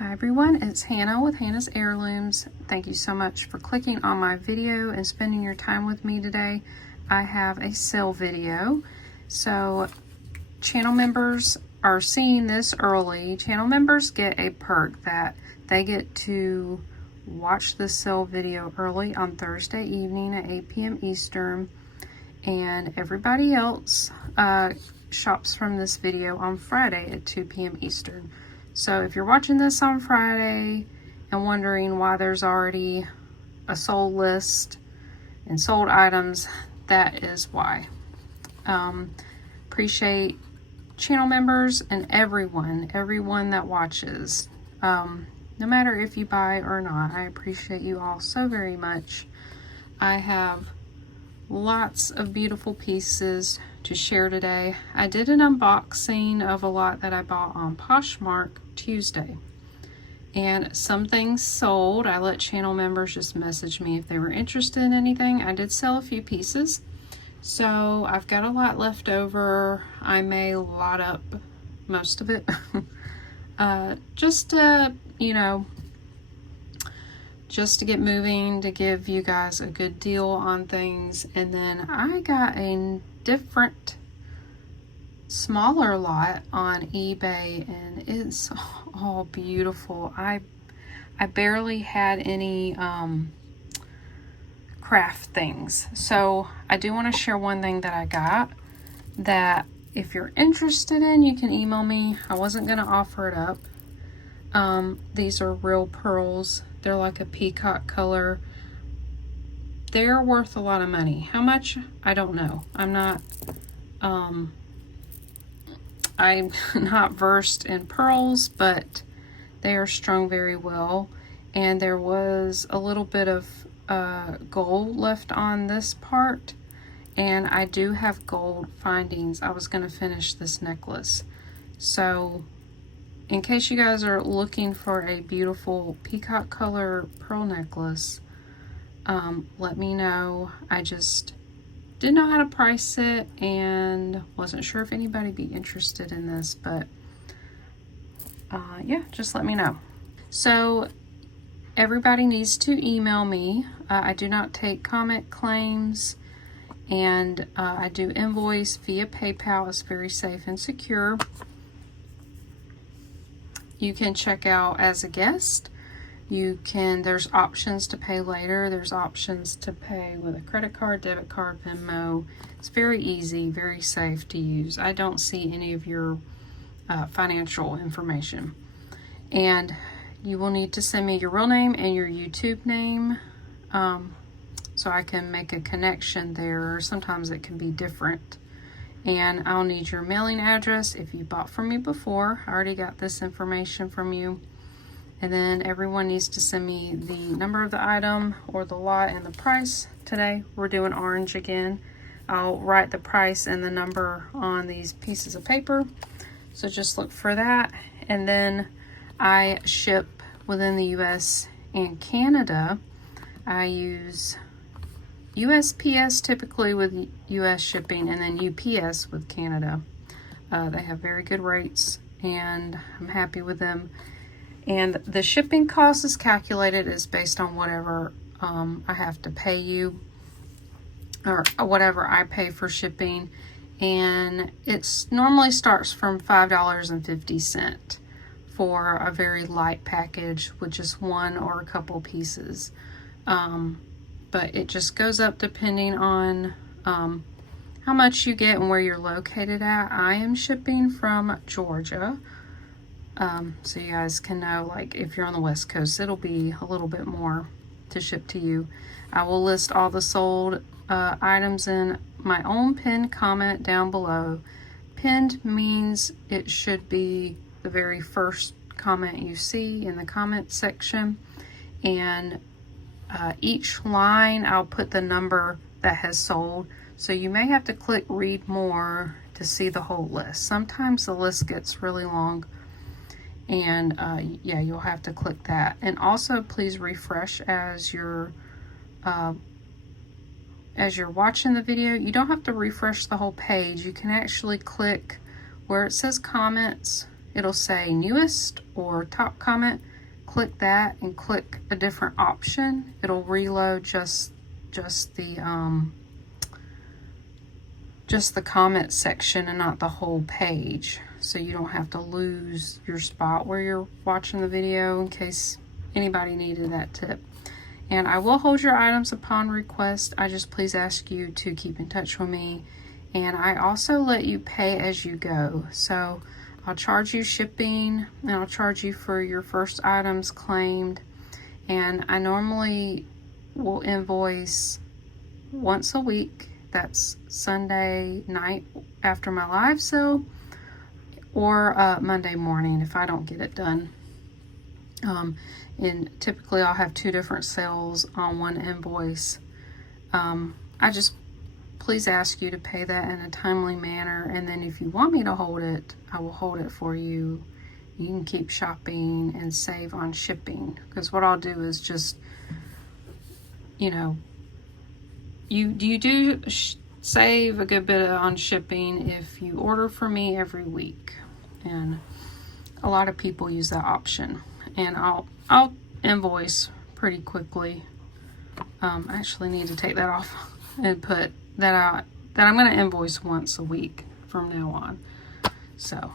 Hi everyone, it's Hannah with Hannah's Heirlooms. Thank you so much for clicking on my video and spending your time with me today. I have a sale video. So channel members are seeing this early. Channel members get a perk that they get to watch the sale video early on Thursday evening at 8 p.m. Eastern, and everybody else shops from this video on Friday at 2 p.m. Eastern. So if you're watching this on Friday and wondering why there's already a sold list and sold items, that is why. Appreciate channel members and everyone that watches. No matter if you buy or not, I appreciate you all so very much. I have lots of beautiful pieces to share today. I did an unboxing of a lot that I bought on Poshmark Tuesday, and some things sold. I let channel members just message me if they were interested in anything. I did sell a few pieces, so I've got a lot left over. I may lot up most of it just to, just to get moving, to give you guys a good deal on things. And then I got a different smaller lot on eBay, and it's all beautiful. I barely had any craft things, so I do want to share one thing that I got that if you're interested in, you can email me. I wasn't going to offer it up. These are real pearls. They're like a peacock color. They're worth a lot of money. How much? I don't know. I'm not versed in pearls, but they are strung very well. And there was a little bit of gold left on this part, and I do have gold findings. I was going to finish this necklace. So in case you guys are looking for a beautiful peacock color pearl necklace, let me know. I just didn't know how to price it and wasn't sure if anybody would be interested in this, but yeah, just let me know. So everybody needs to email me. I do not take comment claims, and I do invoice via PayPal. It's very safe and secure. You can check out as a guest. There's options to pay later. There's options to pay with a credit card, debit card, Venmo. It's very easy, very safe to use. I don't see any of your financial information. And you will need to send me your real name and your YouTube name, so I can make a connection there. Sometimes it can be different. And I'll need your mailing address if you bought from me before. I already got this information from you. And then everyone needs to send me the number of the item or the lot and the price. Today we're doing orange again. I'll write the price and the number on these pieces of paper, so just look for that. And then I ship within the US and Canada. I use USPS typically with US shipping, and then UPS with Canada. They have very good rates, and I'm happy with them. And the shipping cost is calculated is based on whatever I have to pay you, or whatever I pay for shipping. And it normally starts from $5.50 for a very light package with just one or a couple pieces. But it just goes up depending on how much you get and where you're located at. I am shipping from Georgia. So you guys can know, like, if you're on the West Coast, it'll be a little bit more to ship to you. I will list all the sold items in my own pinned comment down below. Pinned means it should be the very first comment you see in the comment section. And each line, I'll put the number that has sold. So you may have to click read more to see the whole list. Sometimes the list gets really long, and yeah, you'll have to click that. And also please refresh as you're watching the video. You don't have to refresh the whole page. You can actually click where it says comments it'll say newest or top comment. Click that and click a different option. It'll reload just the comment section and not the whole page, so you don't have to lose your spot where you're watching the video, in case anybody needed that tip. And I will hold your items upon request. I just please ask you to keep in touch with me. And I also let you pay as you go. So I'll charge you shipping, and I'll charge you for your first items claimed. And I normally will invoice once a week. That's Sunday night after my live sale, or Monday morning if I don't get it done. And typically I'll have 2 different sales on one invoice. I just please ask you to pay that in a timely manner, and then if you want me to hold it, I will hold it for you. You can keep shopping and save on shipping, because what I'll do is just, you know, you do save a good bit on shipping if you order from me every week, and a lot of people use that option. And I'll invoice pretty quickly. I actually need to take that off and put that out, that I'm going to invoice once a week from now on. So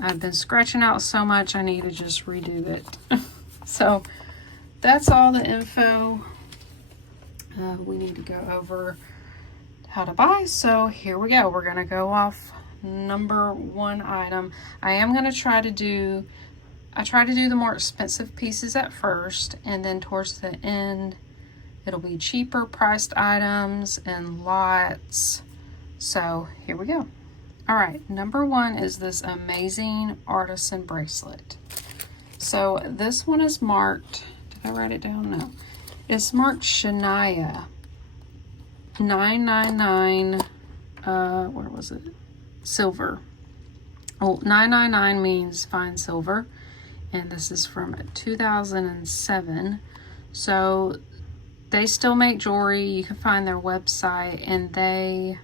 I've been scratching out so much, I need to just redo it. So that's all the info. We need to go over how to buy. So here we go. We're going to go off number 1 item. I try to do the more expensive pieces at first, and then towards the end it'll be cheaper priced items and lots. So here we go. All right, number 1 is this amazing artisan bracelet. So this one is marked, did I write it down? No. It's marked Shania 999, where was it? Silver. Oh, 999 means fine silver. And this is from 2007. So they still make jewelry. You can find their website, and they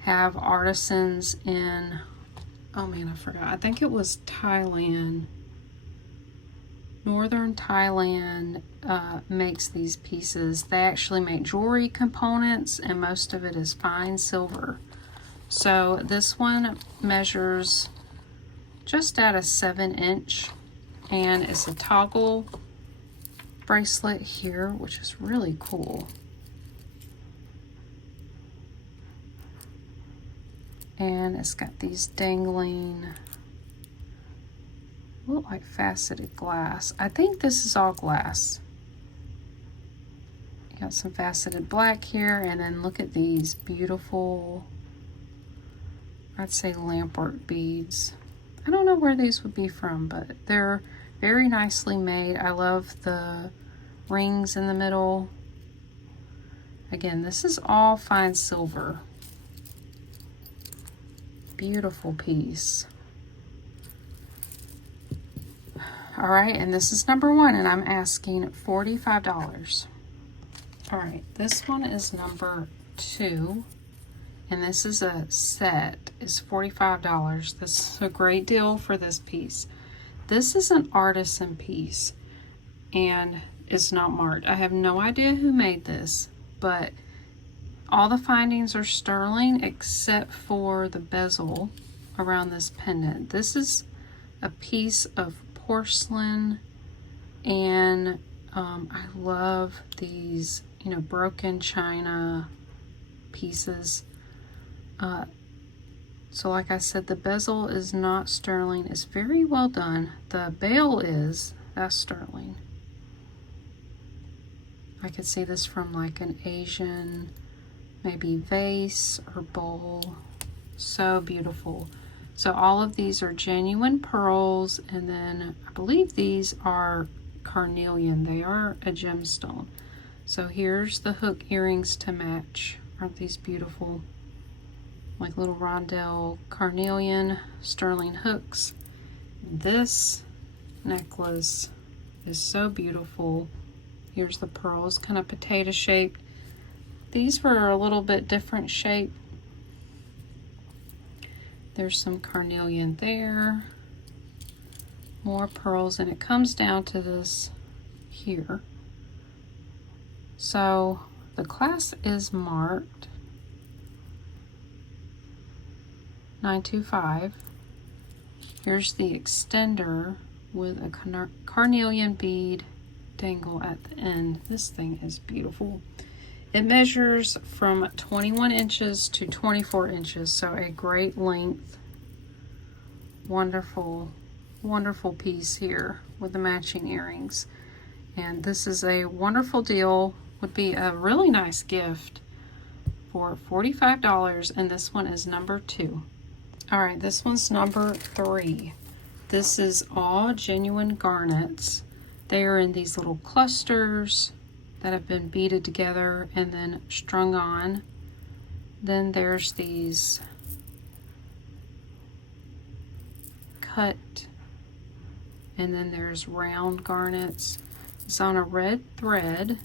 have artisans in, oh man, I forgot. I think it was Thailand. Northern Thailand makes these pieces. They actually make jewelry components, and most of it is fine silver. So this one measures just at a 7-inch, and it's a toggle bracelet here, which is really cool. And it's got these dangling, look like faceted glass. I think this is all glass. You got some faceted black here, and then look at these beautiful, I'd say lampwork beads. I don't know where these would be from, but they're very nicely made. I love the rings in the middle. Again, this is all fine silver. Beautiful piece. All right, and this is number 1, and I'm asking $45. All right, this one is number 2, and this is a set. It's $45. This is a great deal for this piece. This is an artisan piece, and it's not marked. I have no idea who made this, but all the findings are sterling except for the bezel around this pendant. This is a piece of porcelain, and I love these, you know, broken china pieces. So like I said, the bezel is not sterling. It's very well done. The bail is, that's sterling. I could see this from like an Asian, maybe vase or bowl. So beautiful. So all of these are genuine pearls, and then I believe these are carnelian. They are a gemstone. So here's the hook earrings to match. Aren't these beautiful? Like little rondelle carnelian sterling hooks. This necklace is so beautiful. Here's the pearls, kind of potato shaped. These were a little bit different shape. There's some carnelian there. More pearls, and it comes down to this here. So the clasp is marked 925. Here's the extender with a carnelian bead dangle at the end. This thing is beautiful. It measures from 21 inches to 24 inches, so a great length. Wonderful, wonderful piece here with the matching earrings. And this is a wonderful deal. Would be a really nice gift for $45, and this one is number 2. All right, this one's number 3. This is all genuine garnets. They are in these little clusters that have been beaded together and then strung on. Then there's these cut, and then there's round garnets. It's on a red thread.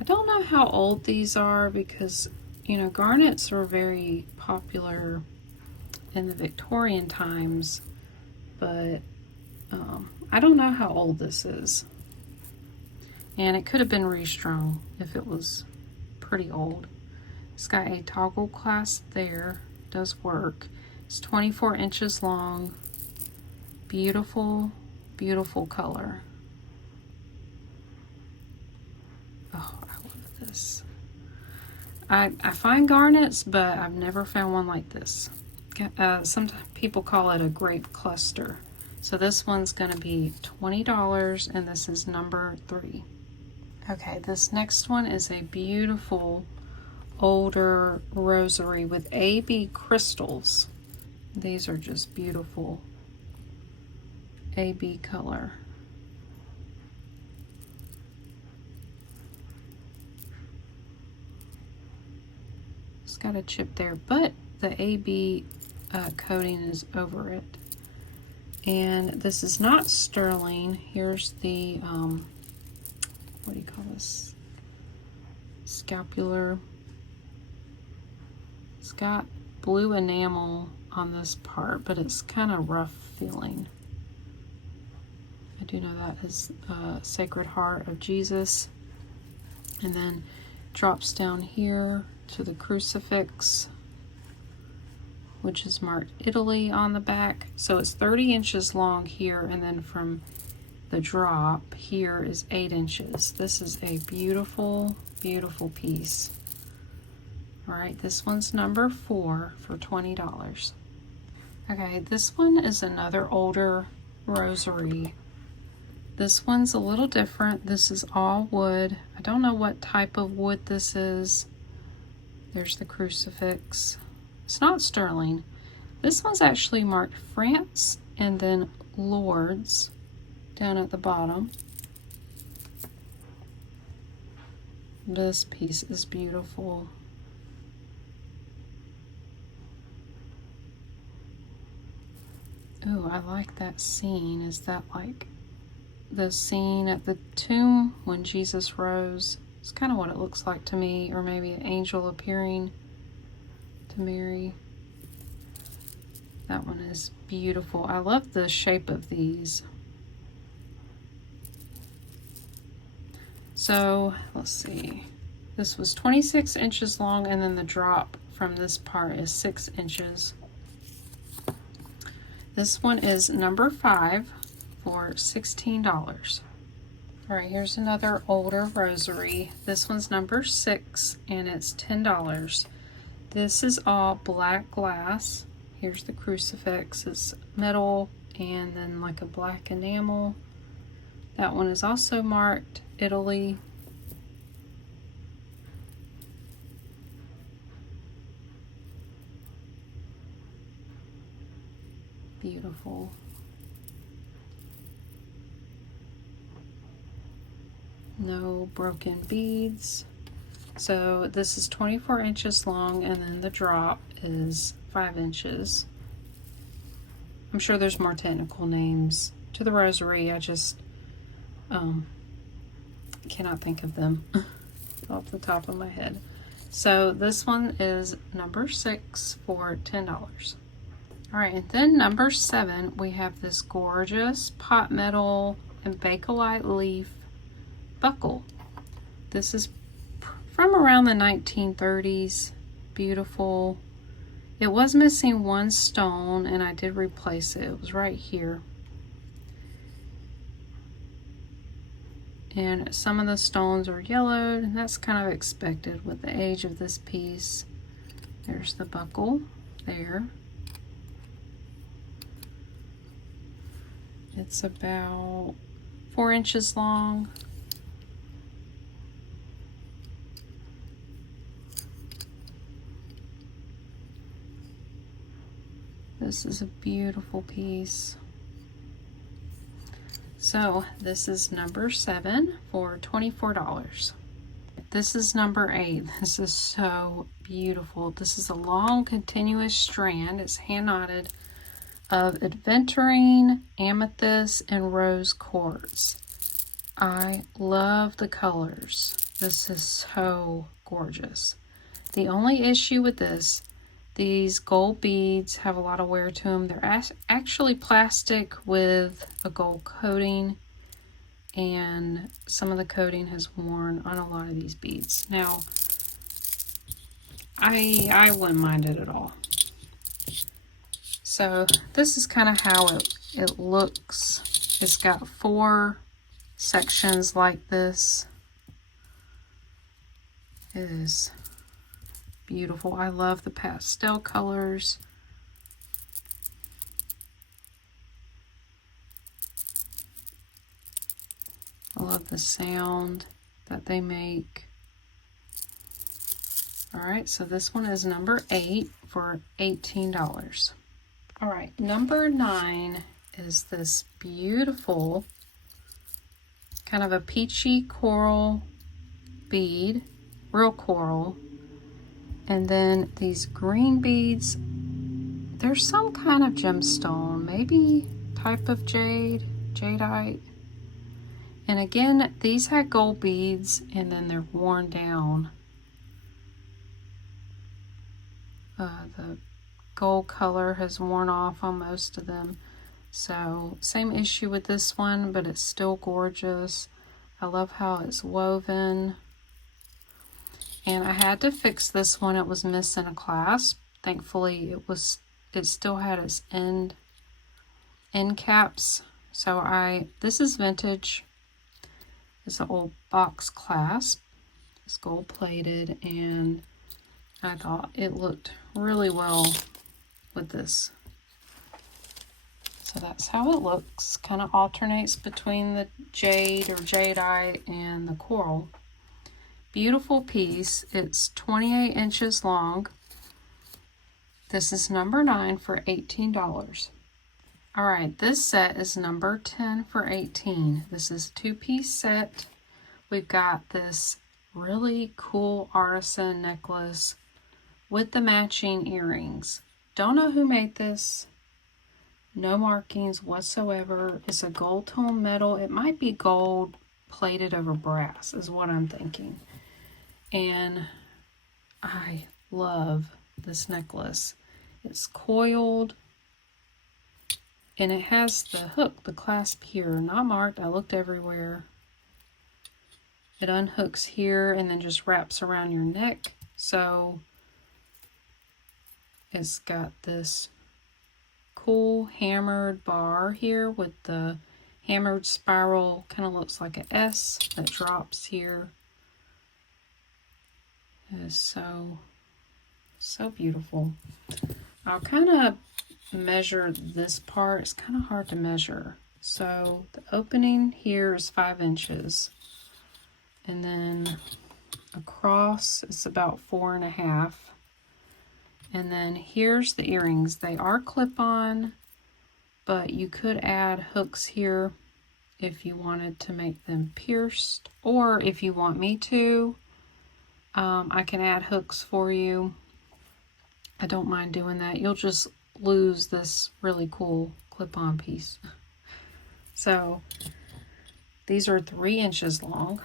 I don't know how old these are because, you know, garnets were very popular in the Victorian times, but I don't know how old this is. And it could have been restrung if it was pretty old. It's got a toggle clasp there, does work. It's 24 inches long. Beautiful, beautiful color. Oh, I love this. I find garnets, but I've never found one like this. Some people call it a grape cluster. So this one's going to be $20, and this is number 3. Okay, this next one is a beautiful older rosary with AB crystals. These are just beautiful. AB color. It's got a chip there, but the AB coating is over it. And this is not sterling. Here's the, what do you call this? Scapular. It's got blue enamel on this part, but it's kind of rough feeling. I do know that is Sacred Heart of Jesus. And then drops down here to the crucifix, which is marked Italy on the back. So it's 30 inches long here, and then from the drop here is 8 inches. This is a beautiful, beautiful piece. All right, this one's number 4 for $20. Okay, this one is another older rosary. This one's a little different. This is all wood. I don't know what type of wood this is. There's the crucifix. It's not sterling. This one's actually marked France and then Lourdes down at the bottom. This piece is beautiful. Oh, I like that scene. Is that like the scene at the tomb when Jesus rose? It's kind of what it looks like to me, or maybe an angel appearing to Mary. That one is beautiful. I love the shape of these. So let's see. This was 26 inches long, and then the drop from this part is 6 inches. This one is number 5 for $16. All right, here's another older rosary. This one's number 6, and it's $10. This is all black glass. Here's the crucifix. It's metal and then like a black enamel. That one is also marked Italy. Beautiful. No broken beads. So this is 24 inches long, and then the drop is 5 inches. I'm sure there's more technical names to the rosary. I just cannot think of them off the top of my head. So this one is number 6 for $10. All right, and then number 7, we have this gorgeous pot metal and Bakelite leaf buckle. This is from around the 1930s. Beautiful. It was missing one stone, and I did replace it. It was right here. And some of the stones are yellowed, and that's kind of expected with the age of this piece. There's the buckle there. It's about 4 inches long. This is a beautiful piece. So this is number 7 for $24. This is number 8. This is so beautiful. This is a long continuous strand. It's hand knotted of aventurine, amethyst, and rose quartz. I love the colors. This is so gorgeous. The only issue with this, these gold beads have a lot of wear to them. They're actually plastic with a gold coating, and some of the coating has worn on a lot of these beads. Now, I wouldn't mind it at all. So this is kind of how it looks. It's got 4 sections like this. It is beautiful. I love the pastel colors. I love the sound that they make. All right, so this one is number 8 for $18. All right, number 9 is this beautiful kind of a peachy coral bead, real coral. And then these green beads, there's some kind of gemstone, maybe type of jade, jadeite. And again, these had gold beads, and then they're worn down. The gold color has worn off on most of them. So same issue with this one, but it's still gorgeous. I love how it's woven. And I had to fix this one. It was missing a clasp. Thankfully, it still had its end caps. So this is vintage. It's an old box clasp. It's gold plated, and I thought it looked really well with this. So that's how it looks. Kind of alternates between the jade or jadeite and the coral. Beautiful piece. It's 28 inches long. This is number 9 for $18. All right, this set is number 10 for $18. This is a 2-piece set. We've got this really cool artisan necklace with the matching earrings. Don't know who made this. No markings whatsoever. It's a gold tone metal. It might be gold plated over brass is what I'm thinking. And I love this necklace. It's coiled, and it has the hook, the clasp here, not marked. I looked everywhere. It unhooks here and then just wraps around your neck. So it's got this cool hammered bar here with the hammered spiral, kind of looks like an S that drops here. It is so beautiful. I'll kind of measure this part. It's kind of hard to measure. So the opening here is 5 inches, and then across it's about 4.5. And then here's the earrings. They are clip-on, but you could add hooks here if you wanted to make them pierced, or if you want me to, I can add hooks for you. I don't mind doing that. You'll just lose this really cool clip-on piece. So these are 3 inches long,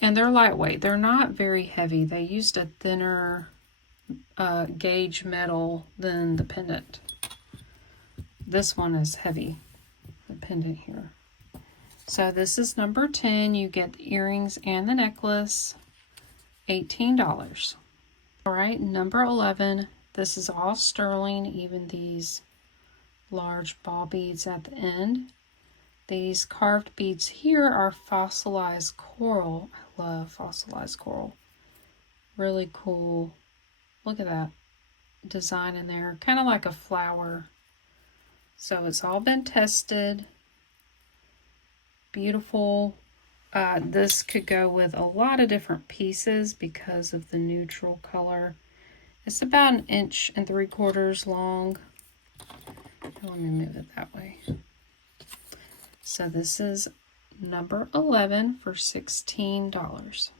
and they're lightweight. They're not very heavy. They used a thinner gauge metal than the pendant. This one is heavy, the pendant here. So this is number 10. You get the earrings and the necklace, $18. All right, number 11. This is all sterling, even these large ball beads at the end. These carved beads here are fossilized coral. I love fossilized coral. Really cool. Look at that design in there, kind of like a flower. So it's all been tested. Beautiful. This could go with a lot of different pieces because of the neutral color. It's about 1 3/4 long. Let me move it that way. So this is number 11 for $16.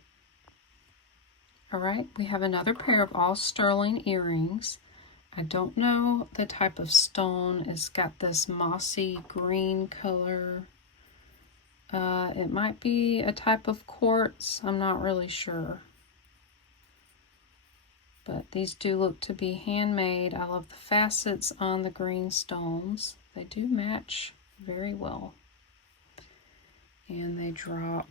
All right, we have another pair of all sterling earrings. I don't know the type of stone. It's got this mossy green color. It might be a type of quartz. I'm not really sure. But these do look to be handmade. I love the facets on the green stones. They do match very well. And they drop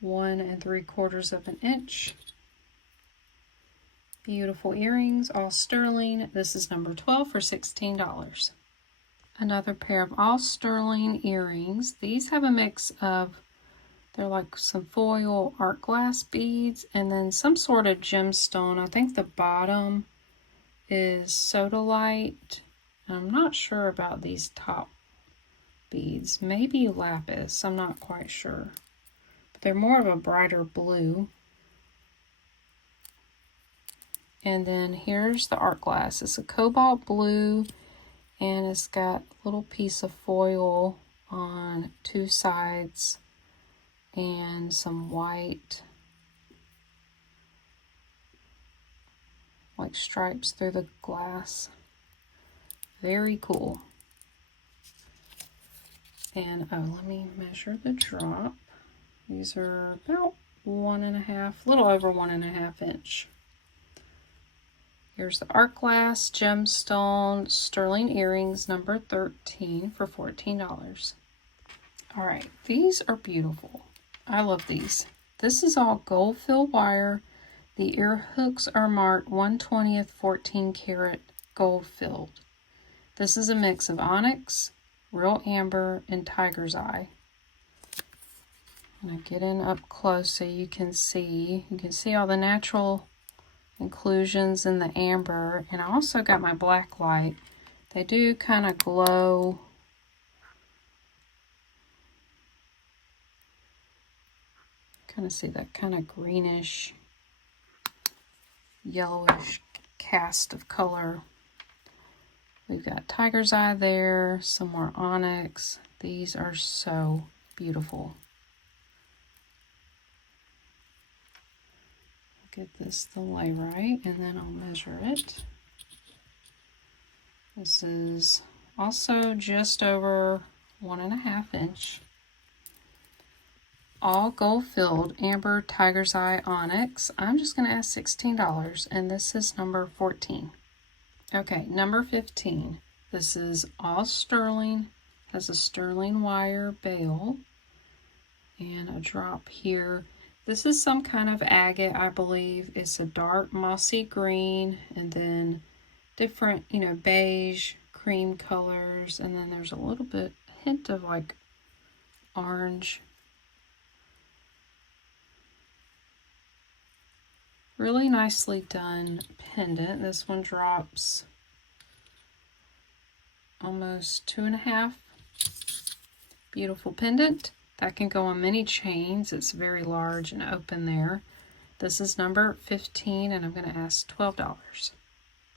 1 3/4 inch. Beautiful earrings, all sterling. This is number 12 for $16. Another pair of all sterling earrings. These have a mix of, they're like some foil art glass beads and then some sort of gemstone. I think the bottom is sodalite. I'm not sure about these top beads. Maybe lapis, I'm not quite sure. But they're more of a brighter blue. And then here's the art glass. It's a cobalt blue and it's got a little piece of foil on 2 sides and some white like stripes through the glass. Very cool. And oh, let me measure the drop. These are about 1.5, a little over 1.5 inch. Here's the art glass gemstone sterling earrings, number 13 for $14. All right, these are beautiful. I love these. This is all gold fill wire. The ear hooks are marked 1/20 14 karat gold filled. This is a mix of onyx, real amber, and tiger's eye. And I get in up close so you can see all the natural inclusions in the amber. And I also got my black light. They do kind of glow. Kind of see that kind of greenish, yellowish cast of color. We've got tiger's eye there, some more onyx. These are so beautiful. Get this to lay right, and then I'll measure it. This is also just over 1.5 inch. All gold filled, amber, tiger's eye, onyx. I'm just going to ask $16, and this is number 14. Okay, number 15. This is all sterling, has a sterling wire bail, and a drop here. This is some kind of agate, I believe. It's a dark mossy green, and then different, beige, cream colors, and then there's a little bit, hint of like orange. Really nicely done pendant. This one drops almost 2.5. Beautiful pendant. That can go on many chains. It's very large and open there. This is number 15, and I'm going to ask $12.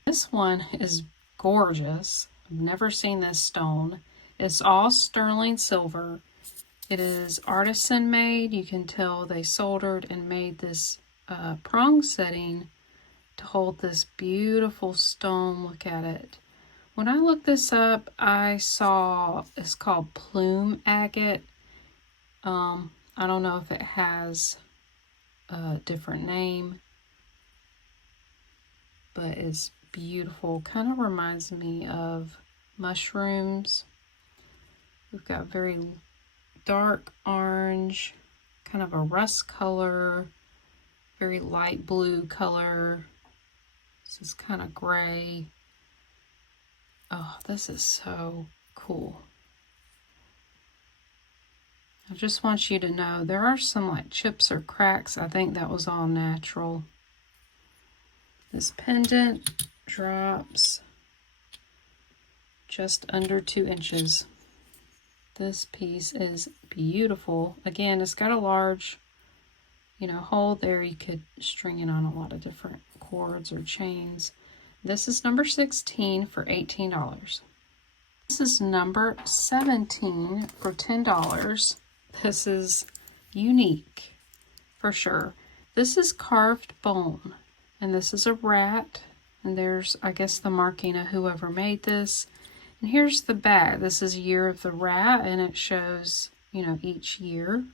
This one is gorgeous. I've never seen this stone. It's all sterling silver. It is artisan made. You can tell they soldered and made this prong setting to hold this beautiful stone. Look at it. When I looked this up, I saw it's called plume agate. I don't know if it has a different name, but it's beautiful. Kind of reminds me of mushrooms. We've got very dark orange, kind of a rust color, very light blue color. This is kind of gray. Oh, this is so cool. I just want you to know there are some like chips or cracks. I think that was all natural. This pendant drops just under 2 inches. This piece is beautiful. Again, it's got a large, hole there. You could string it on a lot of different cords or chains. This is number 16 for $18. This is number 17 for $10. This is unique for sure. This is carved bone, and this is a rat, and there's, I guess, the marking of whoever made this. And here's the back. This is Year of the Rat, and it shows, each year.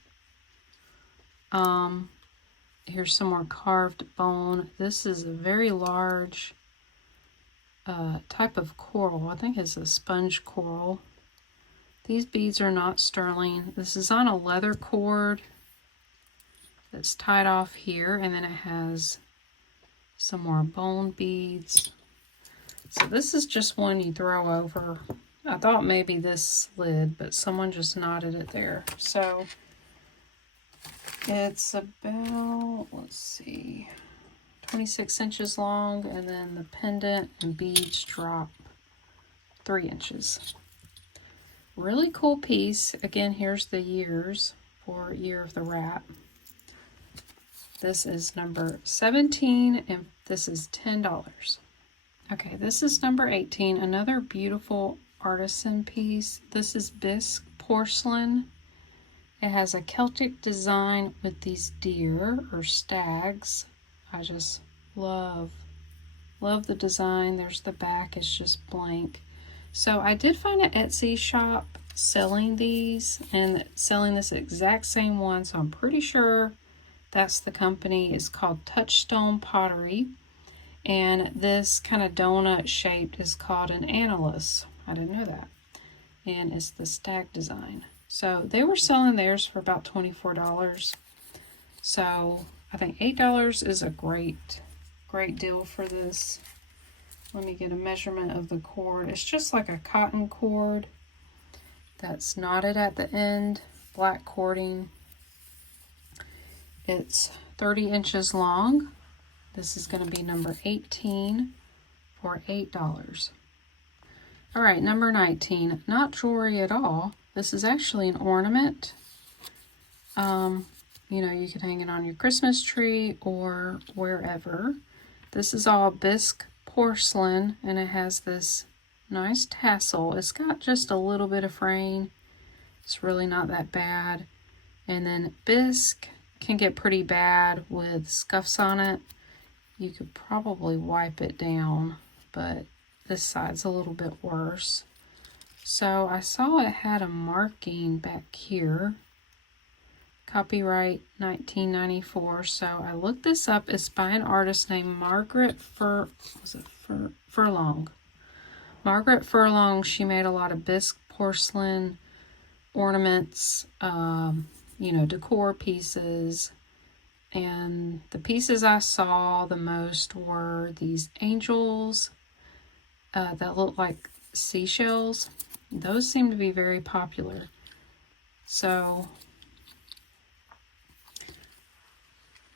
Here's some more carved bone. This is a very large type of coral. I think it's a sponge coral. These beads are not sterling. This is on a leather cord that's tied off here, and then it has some more bone beads. So this is just one you throw over. I thought maybe this slid, but someone just knotted it there. So it's about, let's see, 26 inches long, and then the pendant and beads drop 3 inches. Really cool piece. Again, here's the years for Year of the Rat. This is number 17, and this is $10. Okay, this is number 18, another beautiful artisan piece. This is bisque porcelain. It has a Celtic design with these deer or stags. I just love the design. There's the back, it's just blank. So I did find an Etsy shop selling these and selling this exact same one, so I'm pretty sure that's the company. It's called Touchstone Pottery. And this kind of donut shaped is called an annulus. I didn't know that. And it's the stag design. So they were selling theirs for about $24. So I think $8 is a great deal for this. Let me get a measurement of the cord. It's just like a cotton cord that's knotted at the end, black cording. It's 30 inches long. This is going to be number 18 for $8. All right, number 19, not jewelry at all. This is actually an ornament. You can hang it on your Christmas tree or wherever. This is all bisque porcelain, and it has this nice tassel. It's got just a little bit of fraying. It's really not that bad. And then bisque can get pretty bad with scuffs on it. You could probably wipe it down, but this side's a little bit worse. So I saw it had a marking back here, copyright 1994. So I looked this up. It's by an artist named Margaret Furlong. Margaret Furlong, she made a lot of bisque porcelain ornaments, decor pieces. And the pieces I saw the most were these angels that look like seashells. Those seem to be very popular. So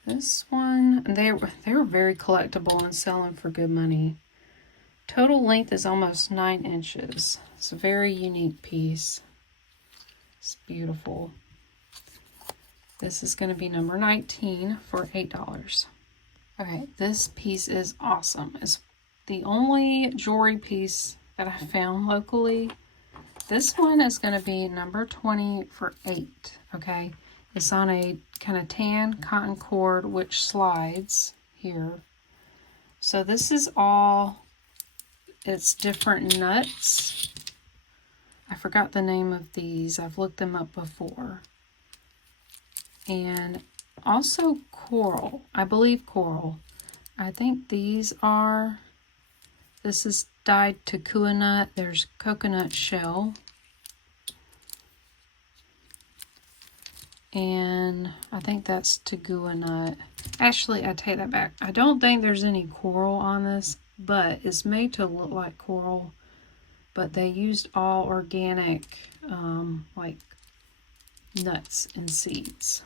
this one, they were very collectible and selling for good money. Total length is almost 9 inches. It's a very unique piece. It's beautiful. This is going to be number 19 for $8. Okay, this piece is awesome. It's the only jewelry piece that I found locally. This one is going to be number 20 for $8. Okay, it's on a kind of tan cotton cord which slides here. So this is all, it's different nuts. I forgot the name of these. I've looked them up before. And also coral. I believe coral. I think these are This is dyed Takua nut. There's coconut shell. And I think that's Takua nut. Actually, I take that back. I don't think there's any coral on this, but it's made to look like coral. But they used all organic, like nuts and seeds.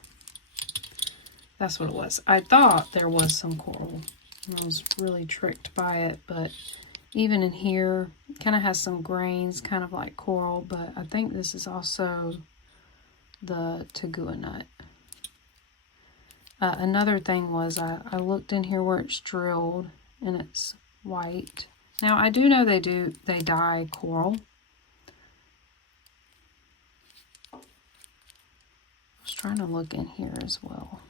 That's what it was. I thought there was some coral. I was really tricked by it, but even in here, it kind of has some grains, kind of like coral, but I think this is also the Takua nut. Another thing was I looked in here where it's drilled, and it's white. Now, I do know they dye coral. I was trying to look in here as well.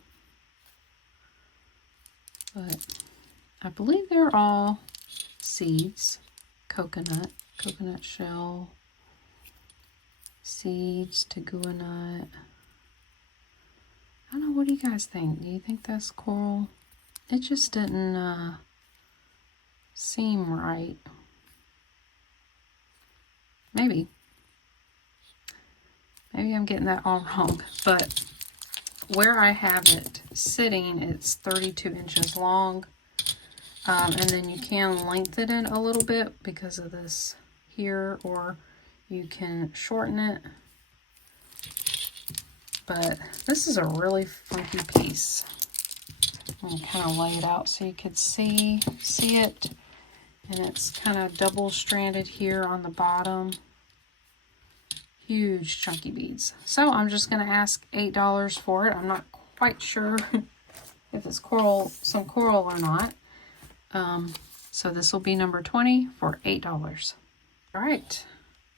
But I believe they're all seeds. Coconut shell, seeds, Takua nut. I don't know, what do you guys think? Do you think that's coral? It just didn't seem right. Maybe I'm getting that all wrong, but where I have it sitting, it's 32 inches long, and then you can lengthen it a little bit because of this here, or you can shorten it. But this is a really funky piece. I'm going to kind of lay it out so you could see it. And it's kind of double stranded here on the bottom. Huge chunky beads. So I'm just going to ask $8 for it. I'm not quite sure if it's some coral or not. So this will be number 20 for $8. All right.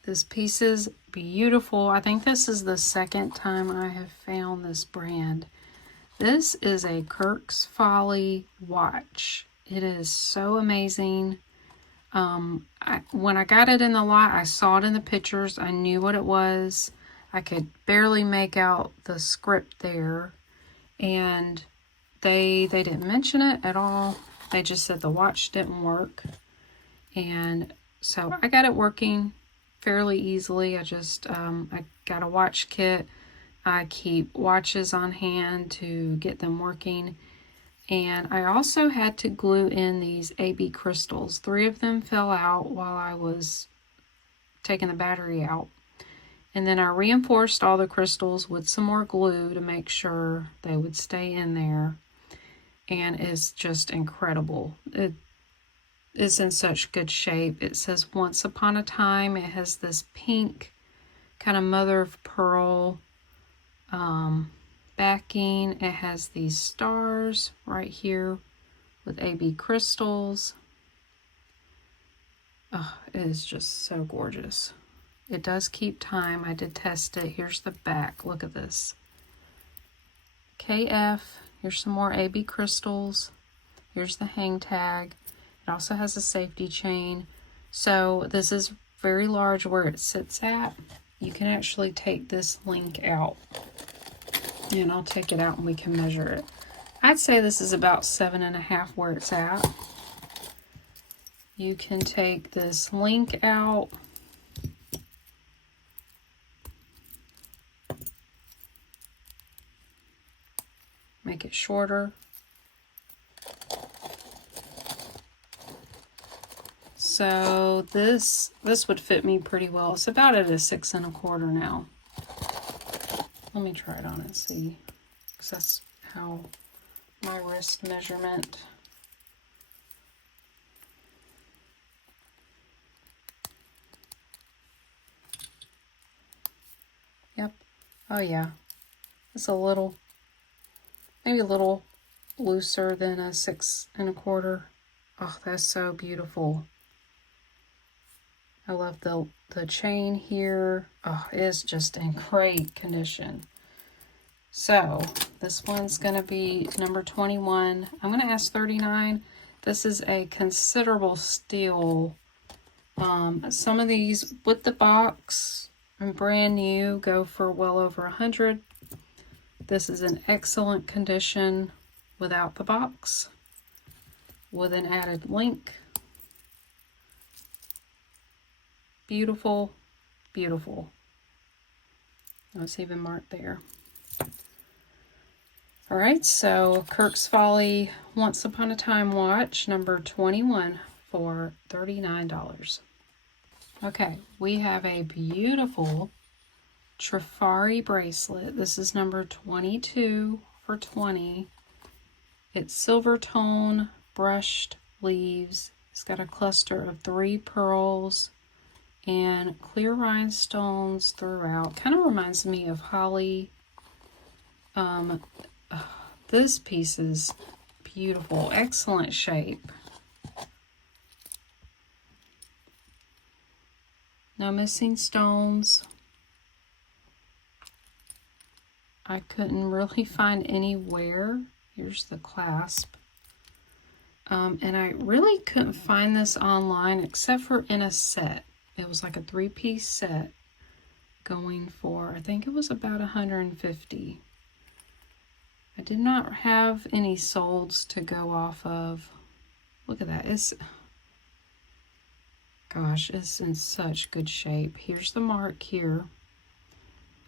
This piece is beautiful. I think this is the second time I have found this brand. This is a Kirk's Folly watch. It is so amazing. When I got it in the lot, I saw it in the pictures. I knew what it was. I could barely make out the script there. And they didn't mention it at all. They just said the watch didn't work. And so I got it working fairly easily. I got a watch kit. I keep watches on hand to get them working. And I also had to glue in these AB crystals. 3 of them fell out while I was taking the battery out. And then I reinforced all the crystals with some more glue to make sure they would stay in there. And it's just incredible. It is in such good shape. It says Once Upon a Time. It has this pink kind of mother of pearl backing. It has these stars right here with AB crystals. Oh, it is just so gorgeous. It does keep time. I did test it. Here's the back. Look at this. KF. Here's some more AB crystals. Here's the hang tag. It also has a safety chain. So this is very large where it sits at. You can actually take this link out. And I'll take it out and we can measure it. I'd say this is about 7.5 where it's at. You can take this link out. Make it shorter. So this would fit me pretty well. It's about at a 6 1/4 now. Let me try it on and see, because that's how my wrist measurement. Yep. Oh yeah. It's a little, maybe a little looser than a 6 1/4. Oh, that's so beautiful. I love the chain here. Oh, it is just in great condition. So this one's going to be number 21. I'm going to ask $39. This is a considerable steal. Some of these with the box and brand new go for well over $100. This is in excellent condition without the box, with an added link. Beautiful, beautiful. Oh, it's even marked there. All right, so Kirk's Folly Once Upon a Time watch, number 21 for $39. Okay, we have a beautiful Trifari bracelet. This is number 22 for $20. It's silver tone, brushed leaves. It's got a cluster of 3 pearls and clear rhinestones throughout. Kind of reminds me of Holly. This piece is beautiful, excellent shape. No missing stones. I couldn't really find anywhere. Here's the clasp. And I really couldn't find this online except for in a set. It was like a 3-piece set going for, I think it was about $150. I did not have any solds to go off of. Look at that. Gosh, it's in such good shape. Here's the mark here.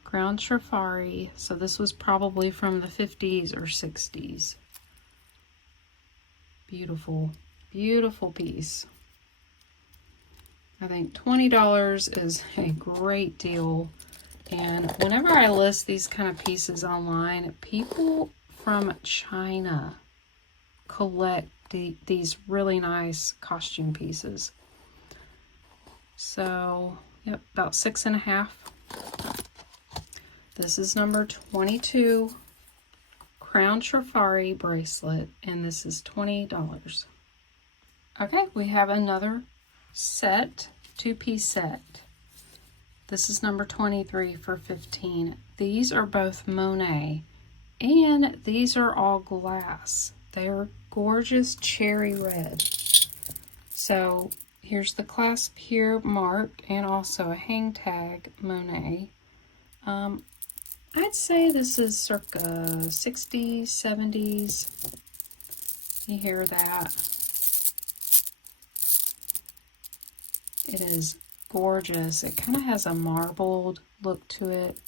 Crown Trifari. So this was probably from the 50s or 60s. Beautiful, beautiful piece. I think $20 is a great deal. And whenever I list these kind of pieces online, people from China collect these really nice costume pieces. So, yep, about 6.5. This is number 22, Crown Trifari bracelet, and this is $20. Okay, we have another set, 2-piece set. This is number 23 for $15. These are both Monet, and these are all glass. They are gorgeous cherry red. So here's the clasp here marked, and also a hang tag Monet. I'd say this is circa 60s, 70s. You hear that? It is gorgeous. It kind of has a marbled look to it.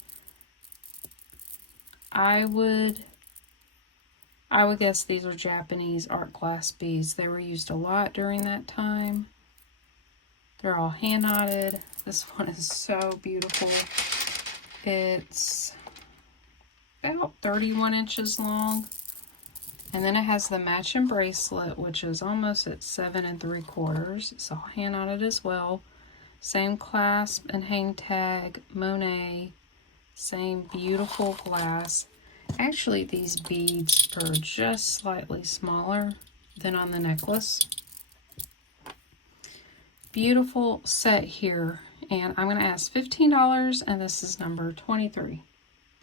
I would guess these are Japanese art glass beads. They were used a lot during that time. They're all hand knotted. This one is so beautiful. It's about 31 inches long. And then it has the matching bracelet, which is almost at 7 3/4. It's all hand knotted as well. Same clasp and hang tag, Monet. Same beautiful glass. Actually, these beads are just slightly smaller than on the necklace. Beautiful set here. And I'm going to ask $15, and this is number 23.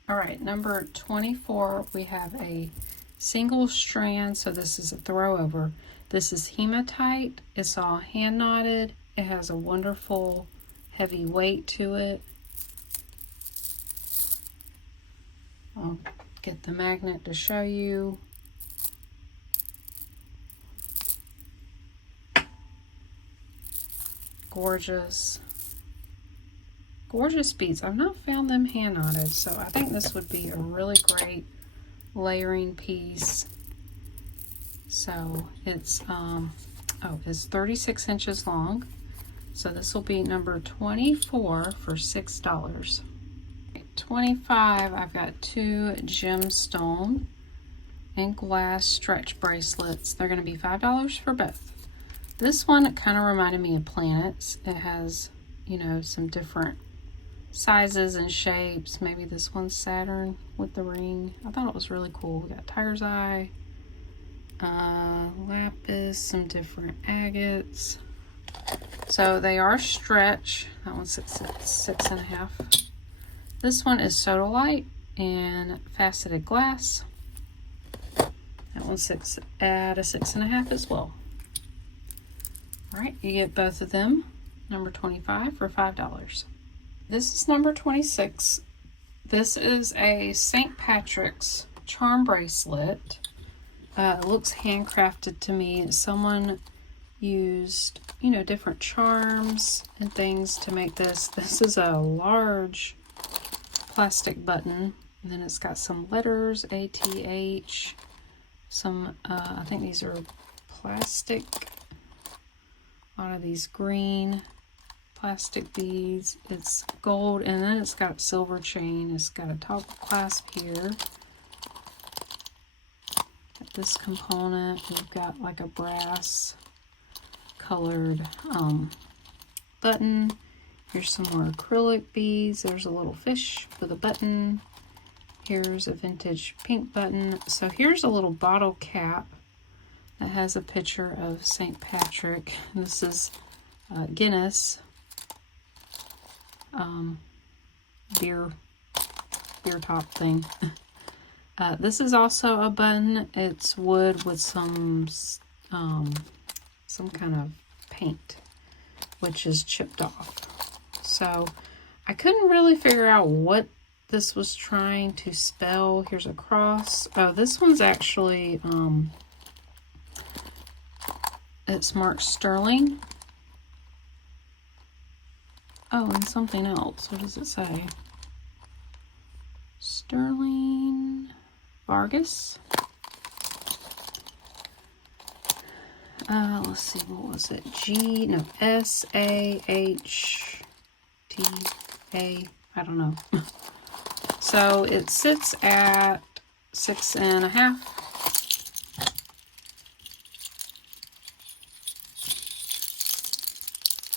All right, number 24, we have a single strand, so this is a throw over. This is hematite. It's all hand knotted. It has a wonderful heavy weight to it. I'll get the magnet to show you. Gorgeous. Gorgeous beads. I've not found them hand knotted, so I think this would be a really great layering piece. So it's it's 36 inches long. So this will be number 24 for $6. 25, I've got 2 gemstone and glass stretch bracelets. They're going to be $5 for both. This one kind of reminded me of planets. It has, you know, some different sizes and shapes. Maybe this one's Saturn with the ring. I thought it was really cool. We got tiger's eye, lapis, some different agates. So they are stretch. That one's 6.5. This one is sodalite and faceted glass. That one's at a 6.5 as well. All right, you get both of them. Number 25 for $5. This is number 26. This is a St. Patrick's charm bracelet. It looks handcrafted to me. Someone used, you know, different charms and things to make this. This is a large plastic button, and then it's got some letters, ATH, some, I think these are plastic, a lot of these green plastic beads. It's gold, and then it's got silver chain. It's got a top clasp here. Got this component. We've got like a brass colored button. Here's some more acrylic beads. There's a little fish with a button. Here's a vintage pink button. So here's a little bottle cap that has a picture of St. Patrick. This is Guinness beer top thing. This is also a button. It's wood with some kind of paint, which is chipped off. So I couldn't really figure out what this was trying to spell. Here's a cross. Oh, this one's actually it's marked sterling. Oh, and something else. What does it say? Sterling Vargas. Let's see, what was it? S-A-H-T-A. I don't know. So it sits at 6.5.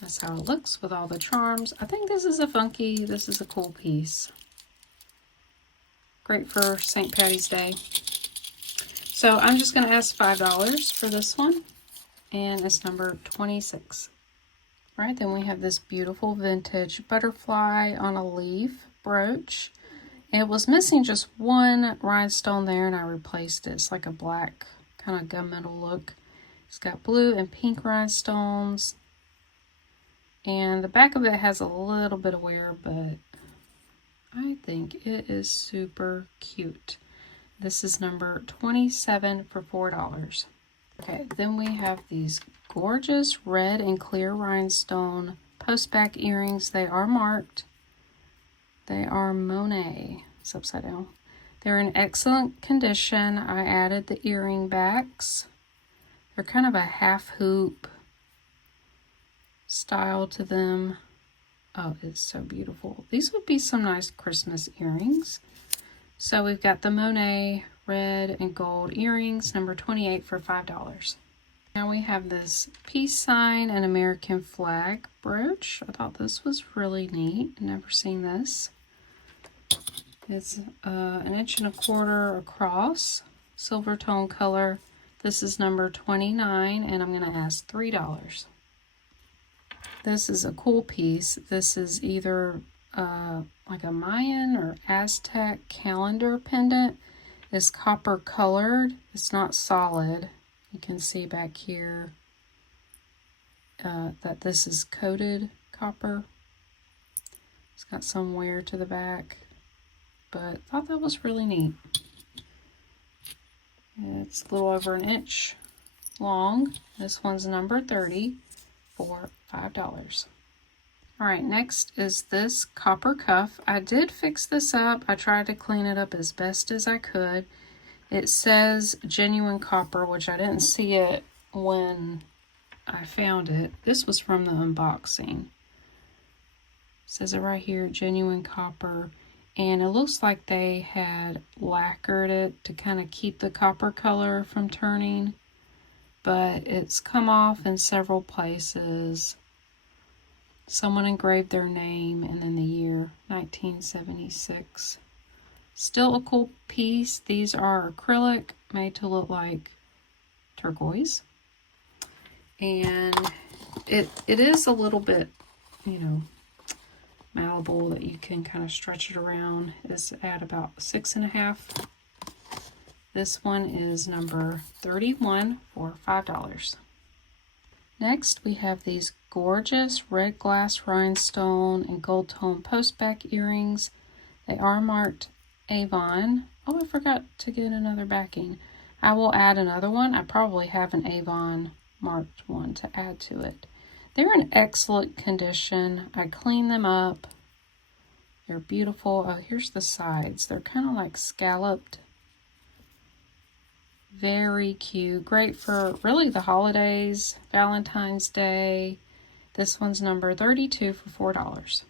That's how it looks with all the charms. I think this is a cool piece. Great for St. Patty's Day. So I'm just going to ask $5 for this one, and it's number 26. All right, then we have this beautiful vintage butterfly on a leaf brooch. It was missing just one rhinestone there, and I replaced it. It's like a black kind of gunmetal look. It's got blue and pink rhinestones. And the back of it has a little bit of wear, but I think it is super cute. This is number 27 for $4. Okay, then we have these gorgeous red and clear rhinestone post-back earrings. They are marked. They are Monet. It's upside down. They're in excellent condition. I added the earring backs. They're kind of a half hoop style to them. Oh, it's so beautiful. These would be some nice Christmas earrings. So we've got the Monet red and gold earrings, number 28 for $5. Now we have this peace sign and American flag brooch. I thought this was really neat. Never seen this. It's 1.25 inches across, silver tone color. This is number 29, and I'm going to ask $3. This is a cool piece. This is either like a Mayan or Aztec calendar pendant. It's copper colored. It's not solid. You can see back here that this is coated copper. It's got some wear to the back, but I thought that was really neat. It's a little over 1 inch long. This one's number 30 for $5. All right, next is this copper cuff. I did fix this up. I tried to clean it up as best as I could. It says genuine copper, which I didn't see it when I found it. This was from the unboxing. It says it right here, genuine copper. And it looks like they had lacquered it to kind of keep the copper color from turning. But it's come off in several places. Someone engraved their name and then the year, 1976. Still a cool piece. These are acrylic, made to look like turquoise. And it is a little bit, you know, malleable, that you can kind of stretch it around. It's at about 6.5. This one is number 31 for $5. Next, we have these gorgeous red glass rhinestone and gold tone post-back earrings. They are marked Avon. Oh, I forgot to get another backing. I will add another one. I probably have an Avon marked one to add to it. They're in excellent condition. I cleaned them up. They're beautiful. Oh, here's the sides. They're kind of like scalloped. Very cute. Great for really the holidays, Valentine's Day. This one's number 32 for $4.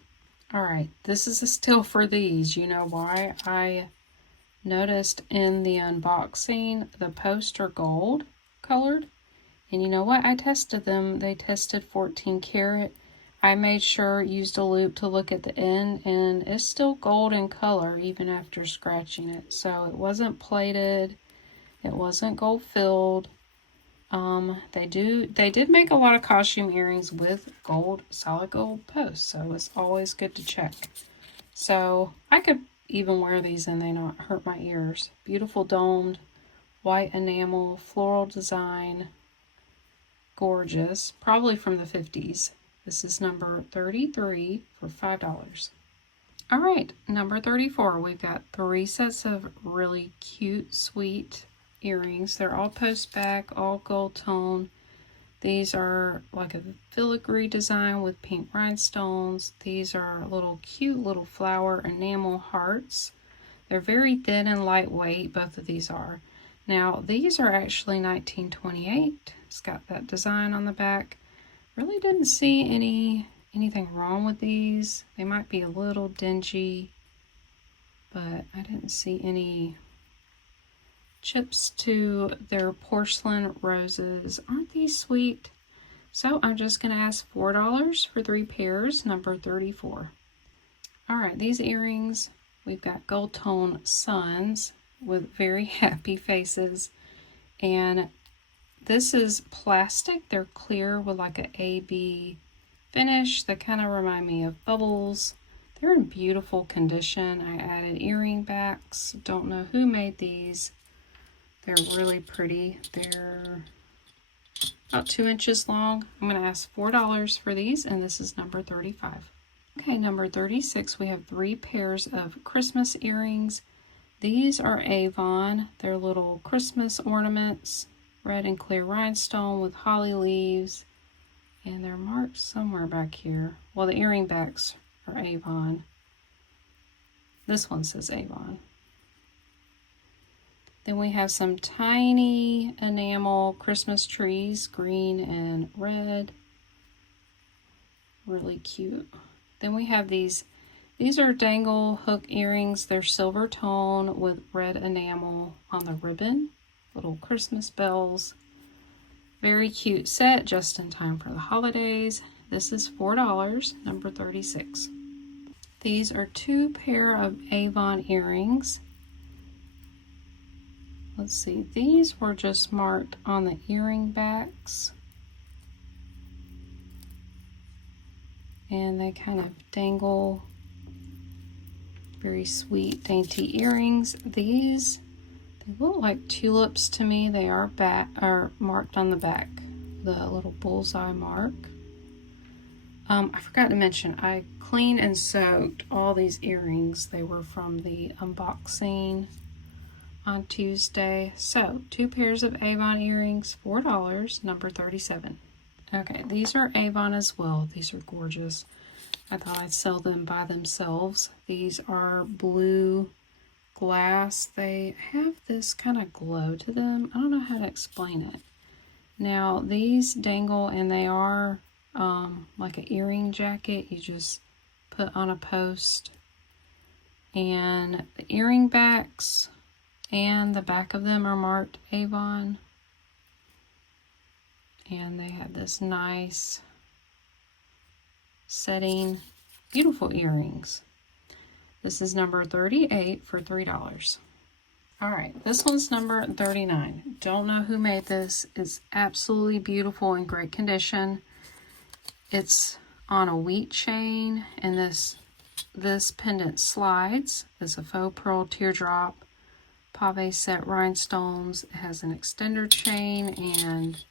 All right, this is a steal for these. You know why? I noticed in the unboxing the posts are gold colored. And you know what? I tested them. They tested 14 karat. I made sure, used a loop to look at the end, and it's still gold in color even after scratching it. So it wasn't plated. It wasn't gold filled. They did make a lot of costume earrings with gold, solid gold posts, so it's always good to check. So I could even wear these and they not hurt my ears. Beautiful domed, white enamel, floral design, gorgeous, probably from the 50s. This is number 33 for $5. All right, number 34, we've got 3 sets of really cute, sweet earrings. They're all post back, all gold tone. These are like a filigree design with pink rhinestones. These are little cute little flower enamel hearts. They're very thin and lightweight, both of these are. Now, these are actually 1928. It's got that design on the back. Really didn't see anything wrong with these. They might be a little dingy, but I didn't see any chips to their porcelain roses. Aren't these sweet? So I'm just going to ask $4 for 3 pairs, number 34. All right, these earrings, we've got gold tone suns with very happy faces. And this is plastic. They're clear with like a AB finish. They kind of remind me of bubbles. They're in beautiful condition. I added earring backs. Don't know who made these. They're really pretty. They're about 2 inches long. I'm going to ask $4 for these, and this is number 35. Okay, number 36, we have 3 pairs of Christmas earrings. These are Avon. They're little Christmas ornaments, red and clear rhinestone with holly leaves, and they're marked somewhere back here. Well, the earring backs are Avon. This one says Avon. Then we have some tiny enamel Christmas trees, green and red. Really cute. Then we have these are dangle hook earrings. They're silver tone with red enamel on the ribbon. Little Christmas bells. Very cute set, just in time for the holidays. This is $4, number 36. These are 2 pair of Avon earrings. Let's see, these were just marked on the earring backs. And they kind of dangle. Very sweet, dainty earrings. These, they look like tulips to me. They are marked on the back, the little bullseye mark. I forgot to mention, I cleaned and soaked all these earrings. They were from the unboxing on Tuesday. So 2 pairs of Avon earrings, $4, number 37. Okay, these are Avon as well. These are gorgeous. I thought I'd sell them by themselves. These are blue glass. They have this kind of glow to them. I don't know how to explain it. Now, these dangle, and they are like an earring jacket you just put on a post. And the earring backs and the back of them are marked Avon. And they have this nice setting, beautiful earrings. This is number 38 for $3. All right, this one's number 39. Don't know who made this. It's absolutely beautiful and great condition. It's on a wheat chain, and this pendant slides. It's a faux pearl teardrop, pave set rhinestones. It has an extender chain and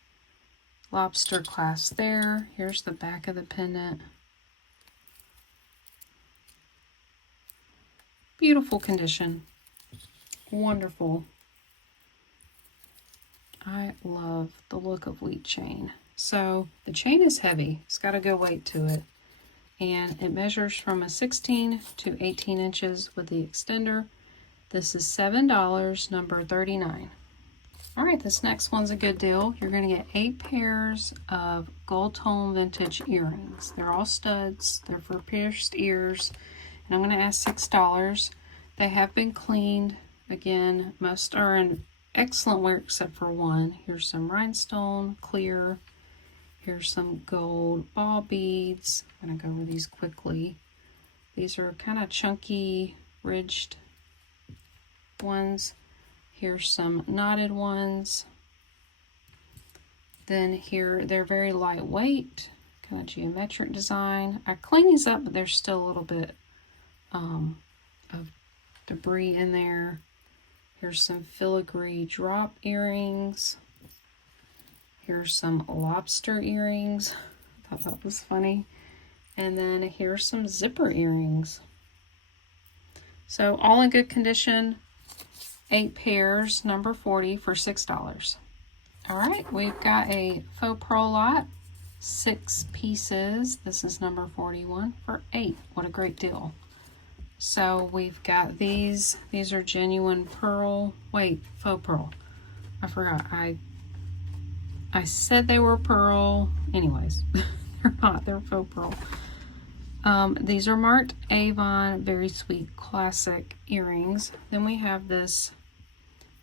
lobster clasp there. Here's the back of the pendant. Beautiful condition. Wonderful. I love the look of wheat chain. So the chain is heavy. It's got a good weight to it. And it measures from a 16 to 18 inches with the extender. This is $7, number 39. All right, this next one's a good deal. You're going to get 8 pairs of gold tone vintage earrings. They're all studs. They're for pierced ears. And I'm going to ask $6. They have been cleaned. Again, most are in excellent wear except for one. Here's some rhinestone, clear. Here's some gold ball beads. I'm going to go over these quickly. These are kind of chunky, ridged ones. Here's some knotted ones. Then here, they're very lightweight, kind of geometric design. I clean these up, but there's still a little bit of debris in there. Here's some filigree drop earrings. Here's some lobster earrings. I thought that was funny. And then here's some zipper earrings. So all in good condition. 8 pairs, number 40 for $6. All right, we've got a faux pearl lot, 6 pieces. This is number 41 for $8. What a great deal. So we've got these. These are genuine pearl. Wait, faux pearl. I forgot. I said they were pearl. Anyways, they're not. They're faux pearl. These are marked Avon, very sweet classic earrings. Then we have this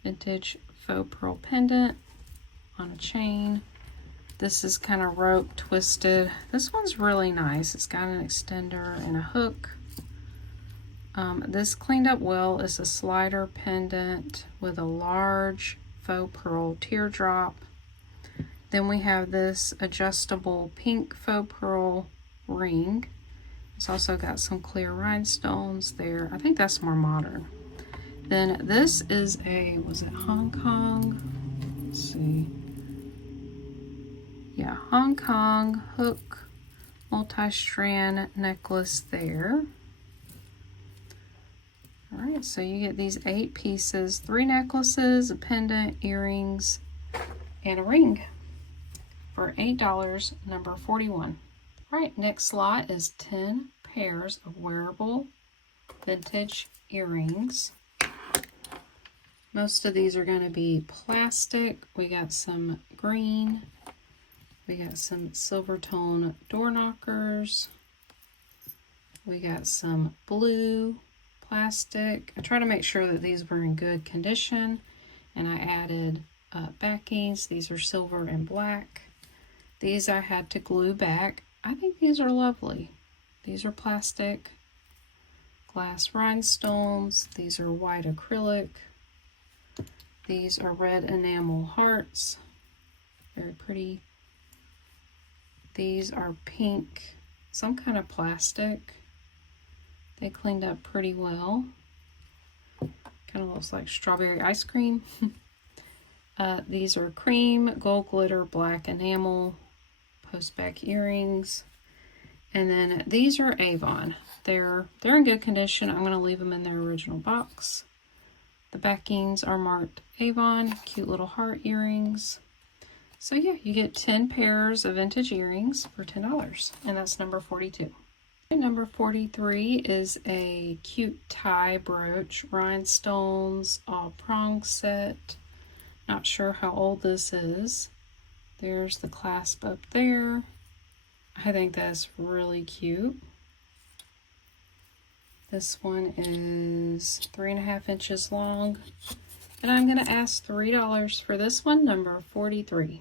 vintage faux pearl pendant on a chain. This is kind of rope twisted. This one's really nice. It's got an extender and a hook. This cleaned up well is a slider pendant with a large faux pearl teardrop. Then we have this adjustable pink faux pearl ring. It's also got some clear rhinestones there. I think that's more modern. Then this is a, was it Hong Kong? Let's see. Yeah, Hong Kong hook multi-strand necklace there. All right, so you get these 8 pieces, 3 necklaces, a pendant, earrings, and a ring for $8, number 41. All right, next lot is 10 pairs of wearable vintage earrings. Most of these are going to be plastic. We got some green. We got some silver tone door knockers. We got some blue plastic. I try to make sure that these were in good condition, and I added backings. These are silver and black. These I had to glue back. I think these are lovely. These are plastic, glass rhinestones. These are white acrylic. These are red enamel hearts. Very pretty. These are pink, some kind of plastic. They cleaned up pretty well. Kind of looks like strawberry ice cream. These are cream, gold glitter, black enamel, post-back earrings. And then these are Avon. They're in good condition. I'm going to leave them in their original box. The backings are marked Avon, cute little heart earrings. So yeah, you get 10 pairs of vintage earrings for $10, and that's number 42. Number 43 is a cute tie brooch, rhinestones, all prong set. Not sure how old this is. There's the clasp up there. I think that's really cute. This one is 3.5 inches long. And I'm going to ask $3 for this one, number 43.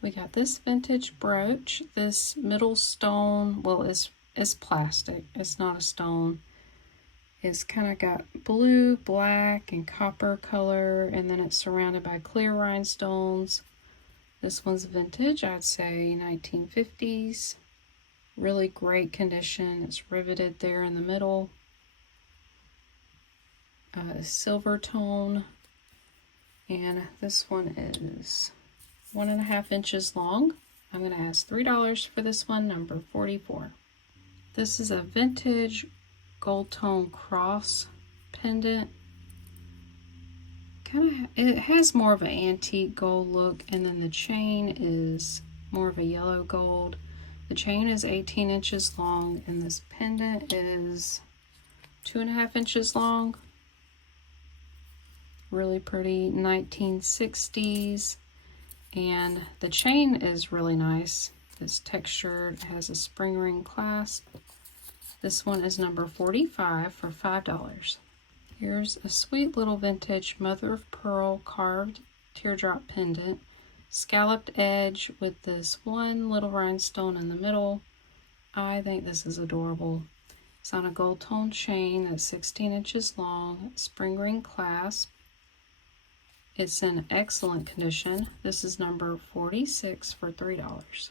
We got this vintage brooch. This middle stone, well, it's plastic. It's not a stone. It's kind of got blue, black, and copper color, and then it's surrounded by clear rhinestones. This one's vintage, I'd say 1950s. Really great condition. It's riveted there in the middle. Silver tone. And this one is 1.5 inches long. I'm going to ask $3 for this one, number 44. This is a vintage gold tone cross pendant. it has more of an antique gold look, and then the chain is more of a yellow gold. The chain is 18 inches long, and this pendant is 2.5 inches long. Really pretty 1960s, and the chain is really nice. It's textured, it has a spring ring clasp. This one is number 45 for $5. Here's a sweet little vintage mother of pearl carved teardrop pendant, scalloped edge with this one little rhinestone in the middle. I think this is adorable. It's on a gold tone chain that's 16 inches long, spring ring clasp. It's in excellent condition. This is number 46 for $3.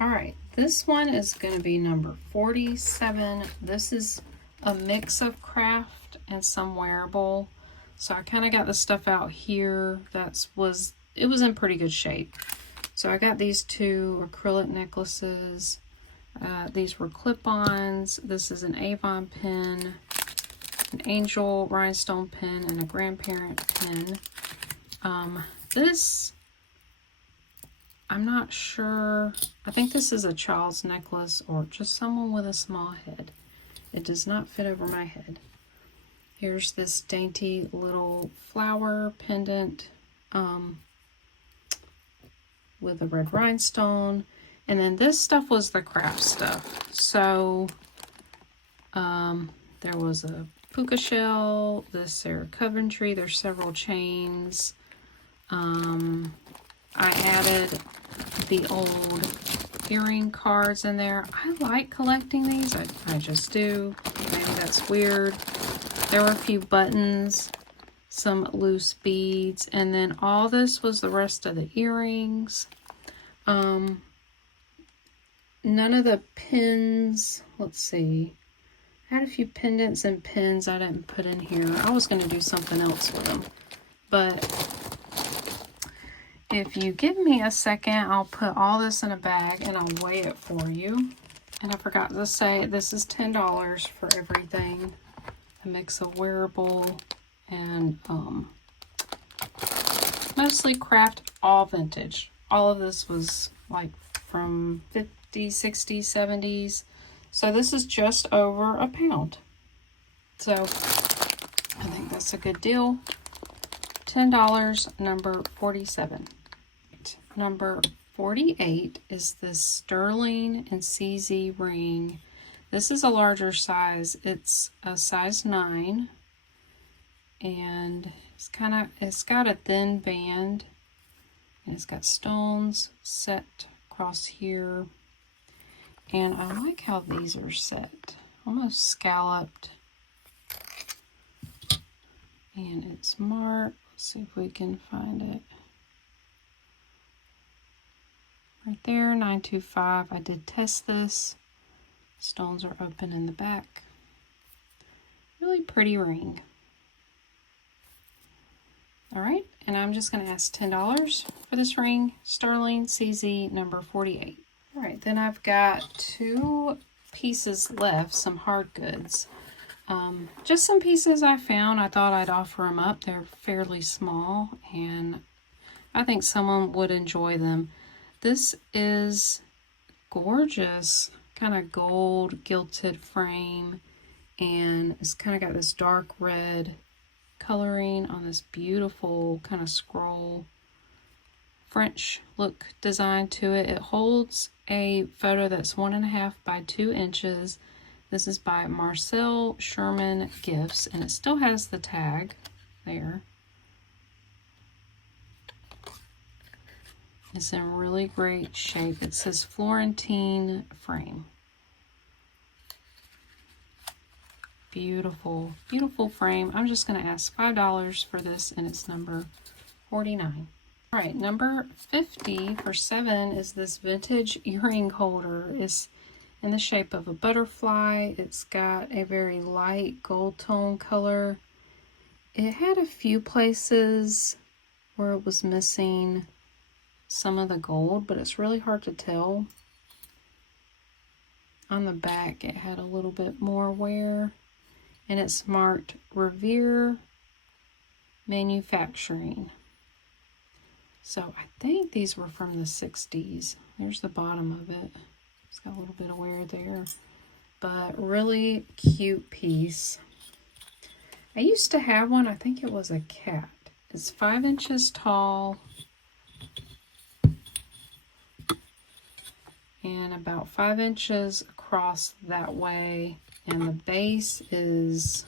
All right, this one is going to be number 47. This is a mix of craft and some wearable. So I kind of got the stuff out here it was in pretty good shape. So I got these two acrylic necklaces. These were clip-ons. This is an Avon pin, an angel rhinestone pin, and a grandparent pin. This, I'm not sure. I think this is a child's necklace or just someone with a small head. It does not fit over my head. Here's this dainty little flower pendant with a red rhinestone. And then this stuff was the craft stuff. So there was a puka shell, this Sarah Coventry, there's several chains. I added the old earring cards in there. I like collecting these. I just do. Maybe that's weird. There were a few buttons, some loose beads, and then all this was the rest of the earrings. None of the pins. Let's see. I had a few pendants and pins I didn't put in here. I was going to do something else with them. But if you give me a second, I'll put all this in a bag and I'll weigh it for you. And I forgot to say, this is $10 for everything. A mix of wearable and mostly craft, all vintage. All of this was like from 50s, 60s, 70s. So this is just over £1. So I think that's a good deal. $10, number 47. Number 48 is this sterling and CZ ring. This is a larger size. It's a size 9, and it's got a thin band, and it's got stones set across here. And I like how these are set, almost scalloped. And it's marked. Let's see if we can find it. Right there, 925. I did test this. Stones are open in the back. Really pretty ring. All right, and I'm just going to ask $10 for this ring. Sterling CZ number 48. All right, then I've got 2 pieces left, some hard goods. Just some pieces I found. I thought I'd offer them up. They're fairly small, and I think someone would enjoy them. This is gorgeous, kind of gold gilded frame, and it's kind of got this dark red coloring on this beautiful kind of scroll French look design to it. It holds a photo that's 1.5 by 2 inches. This is by Marcel Sherman Gifts, and it still has the tag there. It's in really great shape. It says Florentine frame. Beautiful, beautiful frame. I'm just going to ask $5 for this, and it's number 49. All right, number 50 for $7 is this vintage earring holder. It's in the shape of a butterfly. It's got a very light gold tone color. It had a few places where it was missing some of the gold, but it's really hard to tell. On the back, it had a little bit more wear, and it's marked Revere manufacturing. So I think these were from the 60s. There's the bottom of it. It's got a little bit of wear there, but really cute piece. I used to have one, I think it was a cat. It's 5 inches tall and about 5 inches across that way, and the base is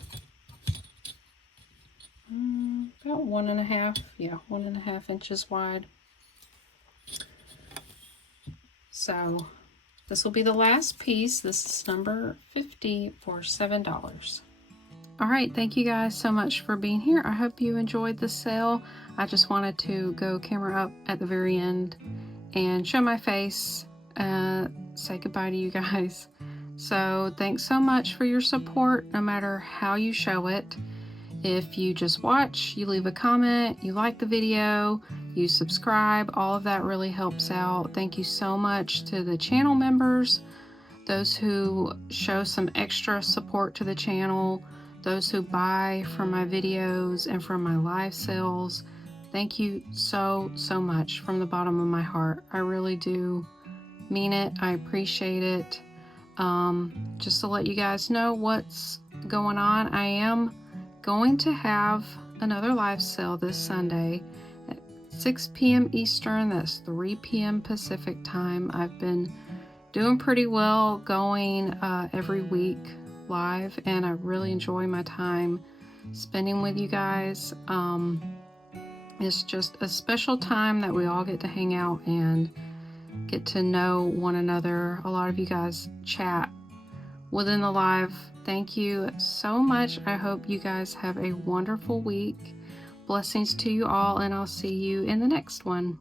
about 1.5, yeah, 1.5 inches wide. So this will be the last piece. This is number 50 for $7. All right, thank you guys so much for being here. I hope you enjoyed the sale. I just wanted to go camera up at the very end and show my face, say goodbye to you guys. So thanks so much for your support, no matter how you show it. If you just watch, you leave a comment, you like the video, you subscribe, all of that really helps out. Thank you so much to the channel members, those who show some extra support to the channel, those who buy from my videos and from my live sales. Thank you so much from the bottom of my heart. I really do mean it. I appreciate it. Just to let you guys know what's going on, I am going to have another live sale this Sunday at 6 p.m. Eastern. That's 3 p.m. Pacific time. I've been doing pretty well going every week live, and I really enjoy my time spending with you guys. It's just a special time that we all get to hang out and get to know one another. A lot of you guys chat within the live. Thank you so much. I hope you guys have a wonderful week. Blessings to you all, and I'll see you in the next one.